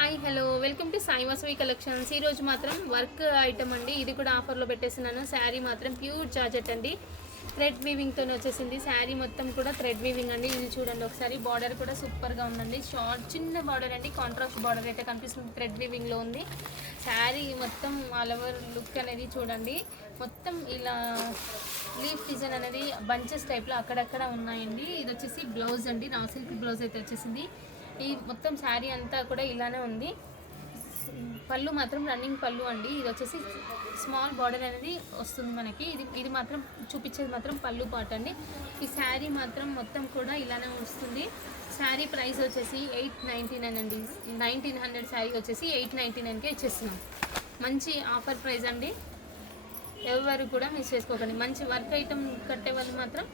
Hi hello welcome to Sai Vasavi collections. ఈరోజు మాత్రం work item అండి. ఇది కూడా ఆఫర్లో పెట్టేస్తున్నాను. శారీ మాత్రం ప్యూర్ జార్జెట్ అండి, థ్రెడ్ వీవింగ్తో వచ్చేసింది. శారీ మొత్తం కూడా థ్రెడ్ వీవింగ్ అండి. ఇది చూడండి ఒకసారి. బార్డర్ కూడా సూపర్గా ఉందండి. షార్ట్ చిన్న బార్డర్ అండి, కాంట్రాస్ట్ బార్డర్ అయితే కనిపిస్తుంది, థ్రెడ్ వీవింగ్లో ఉంది. శారీ మొత్తం ఆల్ ఓవర్ లుక్ అనేది చూడండి. మొత్తం ఇలా లీఫ్ డిజైన్ అనేది బంచెస్ టైప్లో అక్కడక్కడ ఉన్నాయండి. ఇది వచ్చేసి బ్లౌజ్ అండి, రా సిల్క్ బ్లౌజ్ అయితే వచ్చేసింది. ఈ మొత్తం శారీ అంతా కూడా ఇలానే ఉంది. పళ్ళు మాత్రం రన్నింగ్ పళ్ళు అండి. ఇది వచ్చేసి స్మాల్ బార్డర్ అనేది వస్తుంది మనకి. ఇది మాత్రం చూపించేది మాత్రం పళ్ళు పాట అండి. ఈ శారీ మాత్రం మొత్తం కూడా ఇలానే వస్తుంది. శారీ ప్రైస్ వచ్చేసి 899 అండి. 1900 శారీ వచ్చేసి 899కే ఇచ్చేస్తున్నాం. మంచి ఆఫర్ ప్రైస్ అండి. ఎవరు కూడా మిస్ చేసుకోకండి. మంచి వర్క్ ఐటమ్ కట్టే వాళ్ళు మాత్రం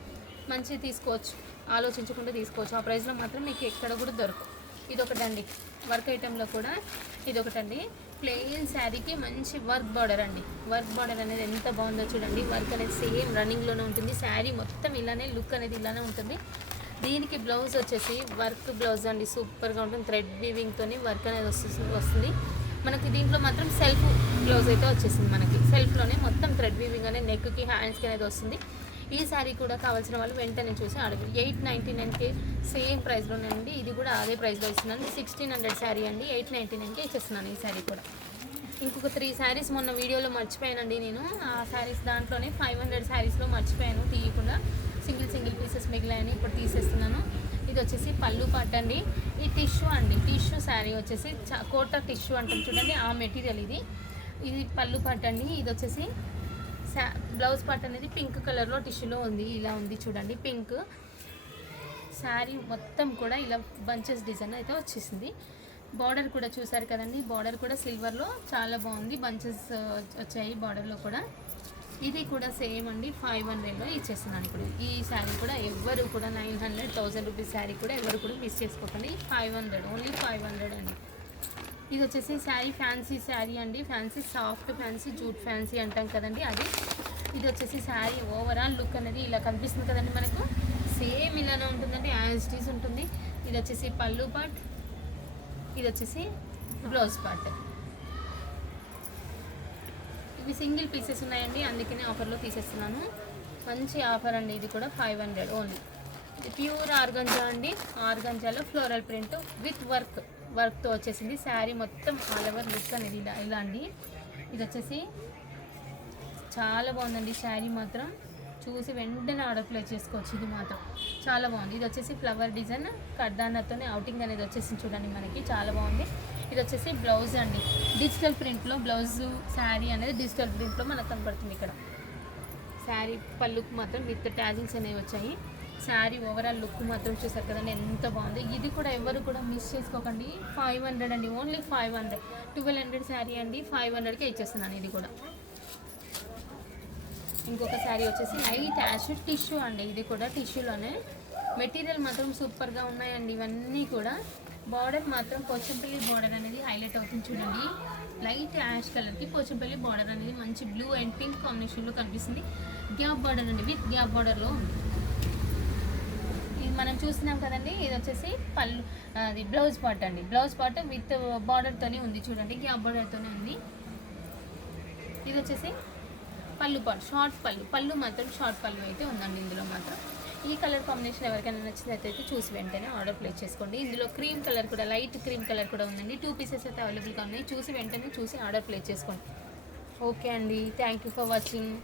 మంచిగా తీసుకోవచ్చు, ఆలోచించకుండా తీసుకోవచ్చు. ఆ ప్రైస్లో మాత్రం మీకు ఎక్కడ కూడా దొరకవు. ఇదొకటండి వర్క్ ఐటెంలో కూడా ఇదొకటండి. ప్లెయిన్ శారీకి మంచి వర్క్ బార్డర్ అండి. వర్క్ బార్డర్ అనేది ఎంత బాగుందో చూడండి. వర్క్ అనేది సేమ్ రన్నింగ్లోనే ఉంటుంది. శారీ మొత్తం ఇలానే లుక్ అనేది ఇలానే ఉంటుంది. దీనికి బ్లౌజ్ వచ్చేసి వర్క్ బ్లౌజ్ అండి, సూపర్గా ఉంటుంది. థ్రెడ్ వీవింగ్తో వర్క్ అనేది వస్తుంది మనకి. దీంట్లో మాత్రం సెల్ఫ్ బ్లౌజ్ అయితే వచ్చేసింది మనకి. సెల్ఫ్లోనే మొత్తం థ్రెడ్ వీవింగ్ అనేది నెక్కి హ్యాండ్స్కి అనేది వస్తుంది. ఈ శారీ కూడా కావాల్సిన వాళ్ళు వెంటనే చూసి అడగండి. 899కి సేమ్ ప్రైస్లోనే అండి. ఇది కూడా అదే ప్రైస్లో ఇస్తున్నాను. 1600 శారీ అండి, 899కి ఇచ్చేస్తున్నాను ఈ శారీ కూడా. ఇంకొక 3 శారీస్ మొన్న వీడియోలో మర్చిపోయానండి నేను. ఆ శారీస్ దాంట్లోనే 500 శారీస్లో మర్చిపోయాను తీయకుండా. సింగిల్ పీసెస్ మిగిలాయని ఇప్పుడు తీసేస్తున్నాను. ఇది వచ్చేసి పళ్ళు పాట అండి. ఈ టిష్యూ అండి, టిష్యూ శారీ వచ్చేసి కోటా టిష్యూ అంటాం చూడండి, ఆ మెటీరియల్ ఇది. ఇది పళ్ళు పాట అండి. ఇది వచ్చేసి బ్లౌజ్ పార్ట్ అనేది పింక్ కలర్లో టిష్యూలో ఉంది. ఇలా ఉంది చూడండి, పింక్. శారీ మొత్తం కూడా ఇలా బంచెస్ డిజైన్ అయితే వచ్చేసింది. బార్డర్ కూడా చూసారు కదండి. బార్డర్ కూడా సిల్వర్లో చాలా బాగుంది. బంచెస్ వచ్చాయి బార్డర్లో కూడా. ఇది కూడా సేమ్ అండి, 500లో ఇచ్చేస్తున్నాను ఇప్పుడు. ఈ శారీ కూడా ఎవరు కూడా 900, 1000 రూపీస్ శారీ కూడా ఎవరు కూడా మిస్ చేసుకోకండి. 500, ఓన్లీ 500 అండి. ఇది వచ్చేసి శారీ ఫ్యాన్సీ శారీ అండి. Fancy soft fancy jute fancy అంటాం కదండి, అది. ఇది వచ్చేసి శారీ ఓవరాల్ లుక్ అనేది ఇలా కనిపిస్తుంది కదండి మనకు. సేమ్ ఇలానే ఉంటుందండి, యాజ్ ఇట్ ఈజ్ ఉంటుంది. ఇది వచ్చేసి పళ్ళు పార్ట్, ఇది వచ్చేసి బ్లౌజ్ పార్ట్. ఇవి సింగిల్ పీసెస్ ఉన్నాయండి, అందుకనే ఆఫర్లో తీసేస్తున్నాను. మంచి ఆఫర్ అండి. ఇది కూడా 500 ఓన్లీ. ఇది ప్యూర్ ఆర్గంజా అండి. ఆర్గంజాలో ఫ్లోరల్ ప్రింట్ విత్ వర్క్తో వచ్చేసింది. శారీ మొత్తం ఆల్ ఓవర్ లుక్ అనేది ఇలా అండి. ఇది వచ్చేసి చాలా బాగుందండి. శారీ మాత్రం చూసి వెంటనే ఆర్డర్ ప్లేస్ చేసుకోవచ్చు. ఇది మాత్రం చాలా బాగుంది. ఇది వచ్చేసి ఫ్లవర్ డిజైన్ కడ్డానతోనే అవుటింగ్ అనేది వచ్చేసింది చూడండి మనకి, చాలా బాగుంది. ఇది వచ్చేసి బ్లౌజ్ అండి, డిజిటల్ ప్రింట్లో బ్లౌజ్. శారీ అనేది డిజిటల్ ప్రింట్లో మనకు కనపడుతుంది ఇక్కడ. శారీ పళ్ళుకు మాత్రం విత్ ట్యాజింగ్స్ అనేవి వచ్చాయి. శారీ ఓవరాల్ లుక్ మాత్రం చూసారు కదండి, ఎంత బాగుంది. ఇది కూడా ఎవరు కూడా మిస్ చేసుకోకండి. 500 అండి, ఓన్లీ 500. 1200 శారీ అండి, 500కే ఇచ్చేస్తున్నాను ఇది కూడా. ఇంకొక శారీ వచ్చేసి లైట్ యాష్ టిష్యూ అండి. ఇది కూడా టిష్యూలోనే. మెటీరియల్ మాత్రం సూపర్గా ఉన్నాయండి ఇవన్నీ కూడా. బార్డర్ మాత్రం పోచంపల్లి బార్డర్ అనేది హైలైట్ అవుతుంది చూడండి. లైట్ యాష్ కలర్కి పోచంపల్లి బార్డర్ అనేది మంచి బ్లూ అండ్ పింక్ కాంబినేషన్లో కనిపిస్తుంది. గ్యాప్ బార్డర్ అండి, విత్ గ్యాప్ బార్డర్లో ఉంది. ఇది మనం చూస్తున్నాం కదండి. ఇది వచ్చేసి పళ్ళు, అది బ్లౌజ్ పార్ట్ అండి. బ్లౌజ్ పార్ట్ విత్ బార్డర్తోనే ఉంది చూడండి, గ్యాప్ బార్డర్తోనే ఉంది. ఇది వచ్చేసి పళ్ళు పార్ట్, షార్ట్ పళ్ళు మాత్రం షార్ట్ పళ్ళు అయితే ఉందండి ఇందులో మాత్రం. ఈ కలర్ కాంబినేషన్ ఎవరికైనా నచ్చినట్లయితే చూసి వెంటనే ఆర్డర్ ప్లేస్ చేసుకోండి. ఇందులో క్రీమ్ కలర్ కూడా, లైట్ క్రీమ్ కలర్ కూడా ఉందండి. 2 పీసెస్ అయితే అవైలబుల్గా ఉన్నాయి. చూసి వెంటనే ఆర్డర్ ప్లేస్ చేసుకోండి. ఓకే అండి, థ్యాంక్ యూ ఫర్ వాచింగ్.